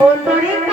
তোরে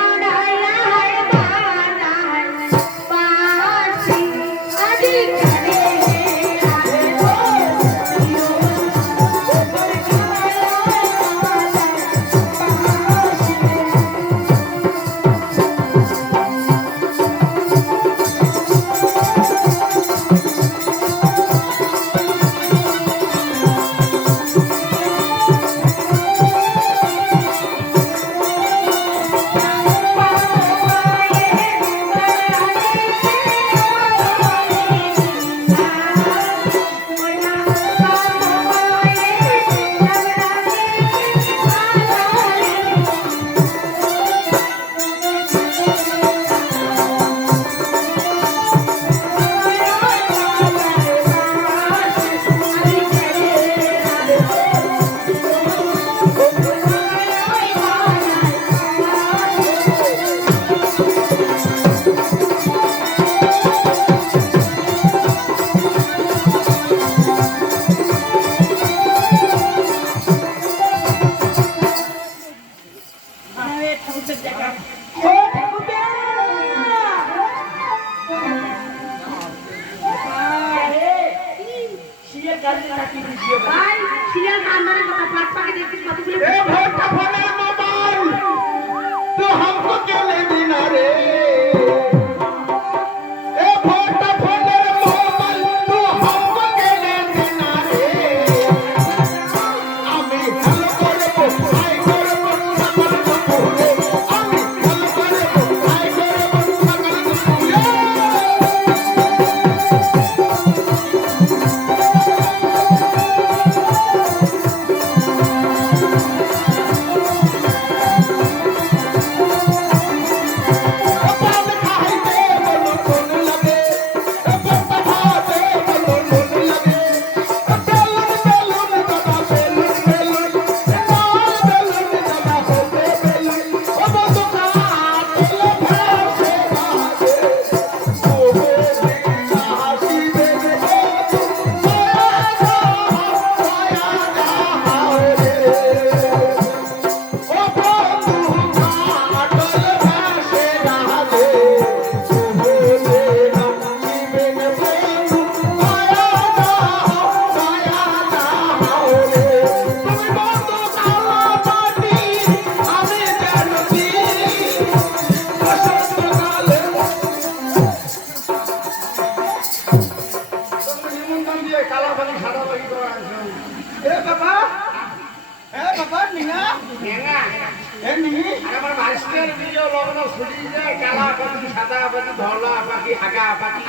ভাই সিরিয়াল কান্দারের কথা পাঁচ পাকে দেখছিস কতগুলো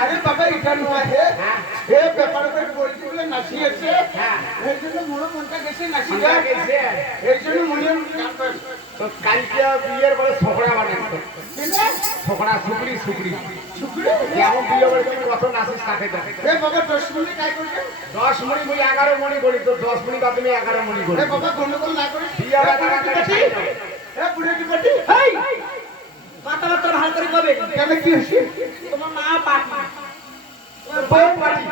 আরে বাবা এটা নয় হে হে ব্যাপার বলছি বলে নাচি আছে হ্যাঁ। এই জন্য মনে মনটা গেছে নাচি আছে এই জন্য মনে কালকে বিয়ের পরে ছোকরা বানাইতো ছোকরা সুকরি সুকরি যেমন বিয়ে বাড়ি তুমি কত নাচিস তাকে দেখে হে বাবা দশ মিনিট কাজ করবে দশ মণি মুই এগারো মণি করি তো দশ মণি বা তুমি এগারো মণি করি হে বাবা গন্ডগোল না করে বিয়ে বাড়ি তাড়াতাড়ি হে বুড়ে কি পাটি এই কথাবার্তা ভালো করে কবে কেন কি হচ্ছে তোমার মা পাটি বউ পাটি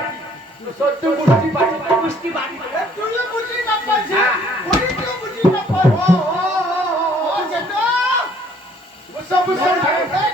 সত্য গোষ্ঠী পাটি পুষ্টি বাটি তুই বুঝি না পাইছে হ্যাঁ। ওরে বুঝি না পাই ও ও ও জেটো বুঝছ বুঝছ এ জেটো এ বুঝি দিতো বুঝছ বুঝছ কি বুঝছ মানে ওই যে ছেলে যে পাটি বসবে হ্যাঁ পাটি নাচবে পাটি সেকেন্ড সেকেন্ড পানি তো সব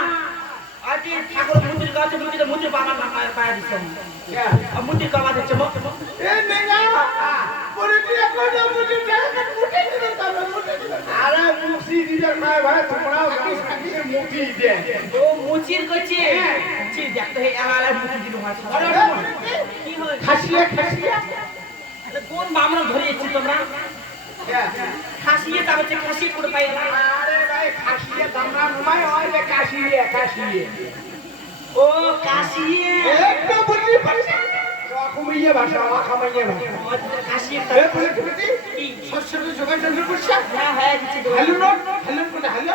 আজকে ঠাকুর মন্দির গাছে মন্দিরে মন্দির বাবা না পায় পায় দিছে আর মন্দির কাবা দিচ্ছে মত এ নেগা বুড়ি তুই এখন মুটি জায়গা মুটি দিলে তবে মুটি দিলে আরে মুসি দিলে ভাই ভাই তোমরাও গাছ কাটিয়ে মুটি দে ও মুচির করছে মুচির দেখতে হে আলা মুচি দিল হয় কি হয় খাসিয়ে খাসিয়ে। কোন বামনা ধরিয়েছি তোমরা? খাসিয়ে তা হচ্ছে খাসি করে পাই কাশিয়ে দামরা নুমাই হয় বে কাশিয়ে কাশিয়ে ও কাশিয়ে একটা বুঝলি পারিস রকমইয়ে ভাষা আখামাইয়ে ভাষা। কাশিয়ে আচ্ছা, এ বলে বুঝলি শস্যের যোগান যন্ত্র করছ? হ্যাঁ হ্যাঁ কিছু হ্যালো নোট হ্যালো কোন হ্যালো।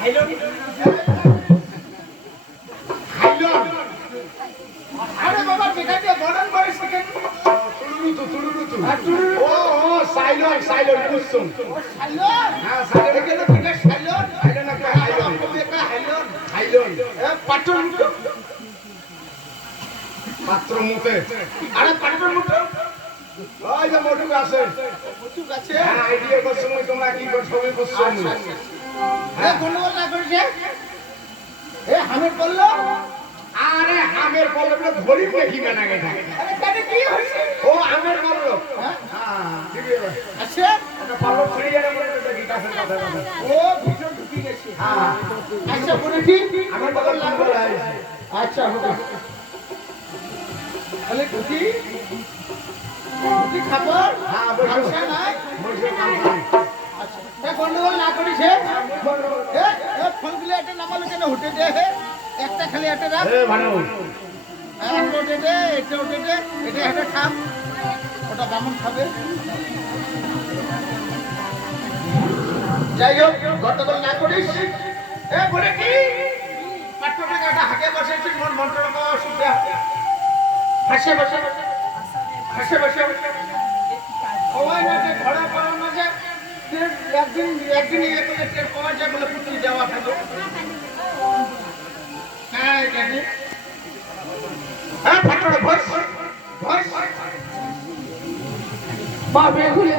হ্যালো। হ্যালো। আরে বাবা বেটা বড়ন বয়স থেকে তুলুরু তো তুলুরু তো ও হ্যাঁ, সাইলন সাইলন কুসুম। হ্যাঁ সাইলন। এখানে তো সাইলন। সাইলন একটা হাইলন কবি হাইলন হাইলন এ পাটন পাত্র মুতে আরে পাটন মুটো ওই যে মোটুক আছে। মুটু হ্যাঁ আইডিয়া করছ তোমরা কি করছ? আমি করছ আচ্ছা এ গন্ডগোল না করেছে এ হামের বলল আরে আমের পল্লবটা ধরি নাকি না কি হইছে ও আমের পল্লব ঠিক আছে আছে? একটা পল্লব ছিঁড়ে যাবে বলে দেখি কাছে কথা কথা ও ভিতর ঢুকে গেছে। হ্যাঁ। আচ্ছা বলে ঠিক? আমার বদল লাগবে? আচ্ছা হবে। তাহলে ঢুকি। ঢুকি খাবার। হ্যাঁ, বসো। নাই? বসে আচ্ছা। গন্ডগোল না করিছে এ ফোনগুলো একটা নামালো কেন? উঠে দে হে? একটা খালি একটা রাখ। এ ভানু। একটা উঠে দে এটা উঠে দে এটা একটা খাম। ওটা বামন খাবে। যাই হোক গন্ডগোল না করিস। এ বলে কি? পাট্টটাকে একটা হাতে বসেছি মন মন্ত্র সুবিধা হাসে বসে। হাসে বসে। সবাই না যে ঘোড়া পাওয়ার মাঝে একদিন একদিন ইয়ে করে টের পাওয়া যায় বলে পুতুল যাওয়া থাকবে হ্যাঁ জানি হ্যাঁ ফাটড়া ভস ভস বাবে খুলে